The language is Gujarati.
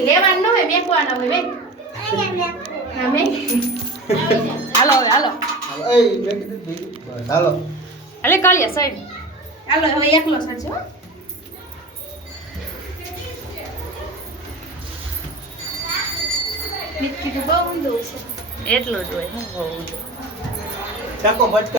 લેવાનું હોય મેકવાના હોય મેક હા મેક હાલો હવે હાલો હાલો અલે કાળિયા સાઈડ હાલો હવે એકલો સાઈડ છે હો મિત્રી તો બહુ ઊંધો છે એટલો જ હોય હું બહુ ઊંધો ચાકો